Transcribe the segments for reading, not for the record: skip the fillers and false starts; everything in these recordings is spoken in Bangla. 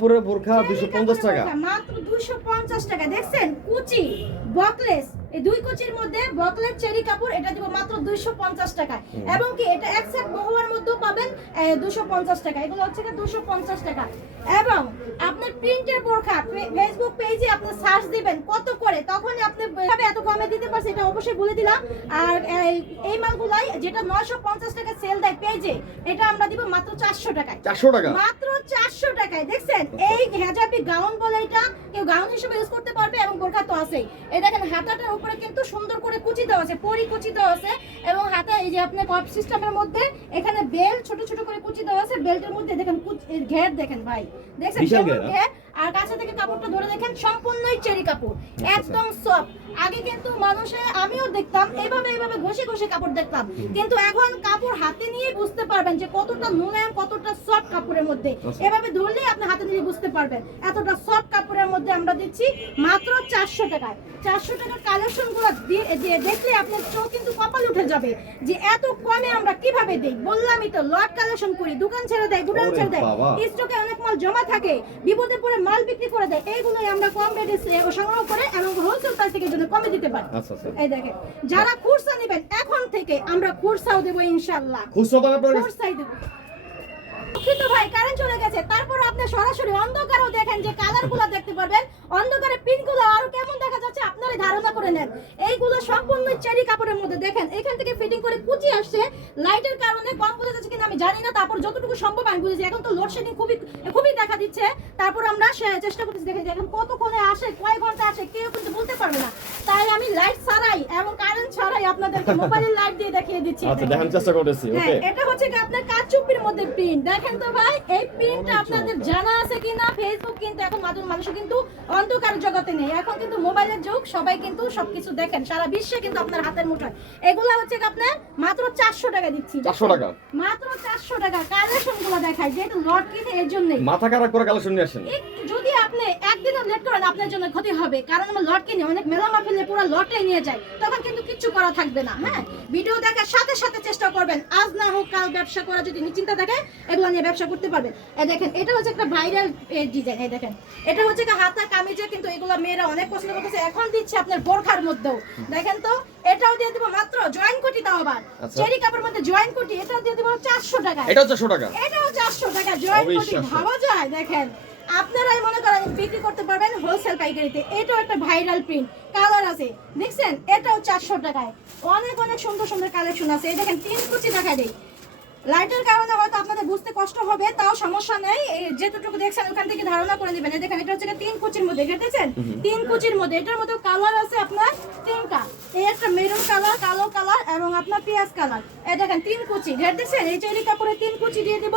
পুরো বোরখা 250 টাকা, মাত্র 250 টাকা। দেখছেন কুচি বকলেস, এই দুই কুচির মধ্যে বকলেস চেরি কাপড়, এটা দিব মাত্র 250 টাকা। এবং কি এটা এক সেট বহুয়ার মধ্যেও পাবেন 250 টাকা। এগুলো হচ্ছে 250 টাকা। এবং আপনার প্রিন্টের বোরখা ফেসবুক পেজে আপনি সার্চ দিবেন কত করে, তখনই আপনি এত কমে দিতে পারছেন, এটা অবশ্যই বলে দিলাম। আর এই মালগুলাই যেটা 950 টাকা সেল দেয় পেজে, এটা আমরা দিব মাত্র 400 টাকায়। 400 টাকা মাত্র 400 টাকায়। দেখছেন এই হেজাবি গাউন বলে, এটা কেউ গাউন হিসেবে ইউজ করতে পারবে এবং বোরখা তো আছেই। এই দেখেন হাতাটার উপরে কিন্তু সুন্দর করে কুচি দেওয়া আছে, পরি কুচি দেওয়া আছে। এবং হাতা এই যে আপনার কপ সিস্টেমের মধ্যে এখানে বেল্ট ছোট ছোট করে কুচি দেওয়া আছে। বেল্টের মধ্যে দেখেন ঘের দেখেন ভাই, দেখছেন ঘের। আর কাছে থেকে কাপড়টা ধরে দেখেন সম্পূর্ণই চেরি কাপড়, একদম সফট। আগে কিন্তু মানুষে আমিও দেখতাম এইভাবে ঘষে ঘষে কাপড় দেখতাম, কিন্তু এখন কাপড় হাতে নিয়ে বুঝতে পারবেন যে কতটা মোলায়েম, কতটা সফট কাপড়ের মধ্যে। এভাবে ধরলেই আপনি হাতে নিয়ে বুঝতে পারবেন এতটা সফট কাপড়ের মধ্যে আমরা দিচ্ছি মাত্র 400 টাকায়। 400 টাকার কালেকশনগুলো দেখলে আপনার চোখ কিন্তু কপাল উঠে যাবে যে এত কমে আমরা কিভাবে দেই। বললামই তো লট কালেকশন করি, দোকান ছেড়ে দেয়, গুদাম ছেড়ে দেয়, স্টকে অনেক মাল জমা থাকে, বিপদে পড়ে মাল বিক্রি করে দেয়। এইগুলোই আমরা কম রেটে সংগ্রহ করে এবং হোলসেল প্রাইস থেকে জন্য কমে দিতে পারি। এই দেখেন যারা খুচরা নেবেন এখন থেকে আমরা খুচরাও দেব ইনশাআল্লাহ, খুচরাই দেব। দুঃখিত ভাই কারেন্ট চলে গেছে, তারপর আপনি সরাসরি অন্ধকারেও দেখেন যে কালারগুলো দেখতে পারবেন। অন্ধকারে পিনগুলো আরো কেমন দেখা যাচ্ছে আপনারই ধারণা করে নেন। এইগুলো সম্পূর্ণ চেরি কাপড়ের মধ্যে। দেখেন এখান থেকে ফিটিং করে কুচি আসছে, লাইটের কারণে কম বোঝা যাচ্ছে কিনা আমি জানি না, তারপর যতটুকু সম্ভব আমি বুঝেছি। এখন তো লোডশেডিং খুবই দেখা দিচ্ছে, তারপর আমরা চেষ্টা করতেছি। দেখেন এখন কতক্ষণে আসে, কয় ঘন্টা আসে কেউ কিন্তু বলতে পারবে না। তাই আমি লাইট ছাড়াই এবং কারেন্ট ছাড়াই আপনাদেরকে মোবাইলের লাইট দিয়ে দেখিয়ে দিচ্ছি। আচ্ছা দেখেন চেষ্টা করতেছি। ওকে এটা হচ্ছে কি আপনার কাচুপির মধ্যে প্রিন্ট। দেখেন তো ভাই এই প্রিন্টটা আপনাদের জানা আছে কিনা। ফেসবুক কিন্তু এখন মানুষ কিন্তু অন্ধকার জগতে নেই, এখন কিন্তু মোবাইলের যুগ, সবাই কিন্তু সবকিছু দেখেন, সারা বিশ্বে কিন্তু আপনার হাতের মুঠোয়। এগুলা হচ্ছে কি আপনার মাত্র 400 টাকা দিচ্ছি। 400 টাকা, মাত্র 400 টাকা। কালেকশনগুলো দেখাই যেহেতু লট কিনে এর জন্য মাথা খারাপ করে কালেকশন নিয়ে আসেন। যদি আপনি একদিনও লেট করেন আপনার জন্য ক্ষতি হবে, কারণ আমরা লট কিনে অনেক মেলা মাহফিলে পুরো লটটাই নিয়ে যায়, তখন কিন্তু কিচ্ছু করা থাকবে না। হ্যাঁ, ভিডিও দেখার সাথে সাথে চেষ্টা করবেন, আজ না হোক কাল ব্যবসা করা যদি চিন্তা থাকে এগুলো নিয়ে ব্যবসা করতে পারবেন। এই দেখেন এটা হচ্ছে একটা ভাইরাল ডিজাইন। এই দেখেন এটা হচ্ছে হাতা কামিজে, কিন্তু এগুলো মেয়েরা অনেক পছন্দ করতেছে। এখন দিচ্ছে আপনার বোরখার মধ্যেও। দেখেন তো এটাও দিয়ে দিব মাত্র জয়েন কোটি দাও আবার চেরি কাপড়ের মধ্যে জয়েন কোটি, এটাও দিয়ে দিব 400 টাকা। এটাও 400 টাকা, এটাও 400 টাকা জয়েন কোটি। ভাবা যায়? দেখেন আপনারাই মনে করেন বিক্রি করতে পারবেন হোলসেল পাইকারিতে। এটাও একটা ভাইরাল প্রিন্ট, কালার আছে দেখছেন, এটাও 400 টাকায়। অনেক সুন্দর সুন্দর কালেকশন আছে। এই দেখেন 3 কুচি দেখা দেই, লাইটের কারণে হয়তো আপনাদের বুঝতে কষ্ট হবে, তাও সমস্যা নেই, যেটুকু দেখছেন ওখান থেকে ধারণা করে নেবেন। দেখেন এটা হচ্ছে 3 কুচির মধ্যে, দেখেছেন 3 কুচির মধ্যে। এটার মধ্যে কালার আছে আপনার 3টা, এই একটা মেরুন কালার, কালো কালার এবং আপনার পেঁয়াজ কালার। এই দেখেন 3 কুচি ঘের দেখছেন। এই চেরি কাপড়ে 3 কুচি দিয়ে দিব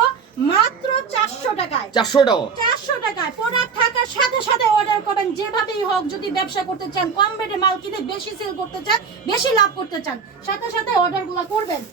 মাত্র 400 টাকায়। 400 টাকায় প্রোডাক্ট থাকার সাথে সাথে অর্ডার করেন, যেভাবেই হোক। যদি ব্যবসা করতে চান, কম রেটে মাল কিনে বেশি সেল করতে চান, বেশি লাভ করতে চান, সাথে সাথে অর্ডারগুলো করবেন।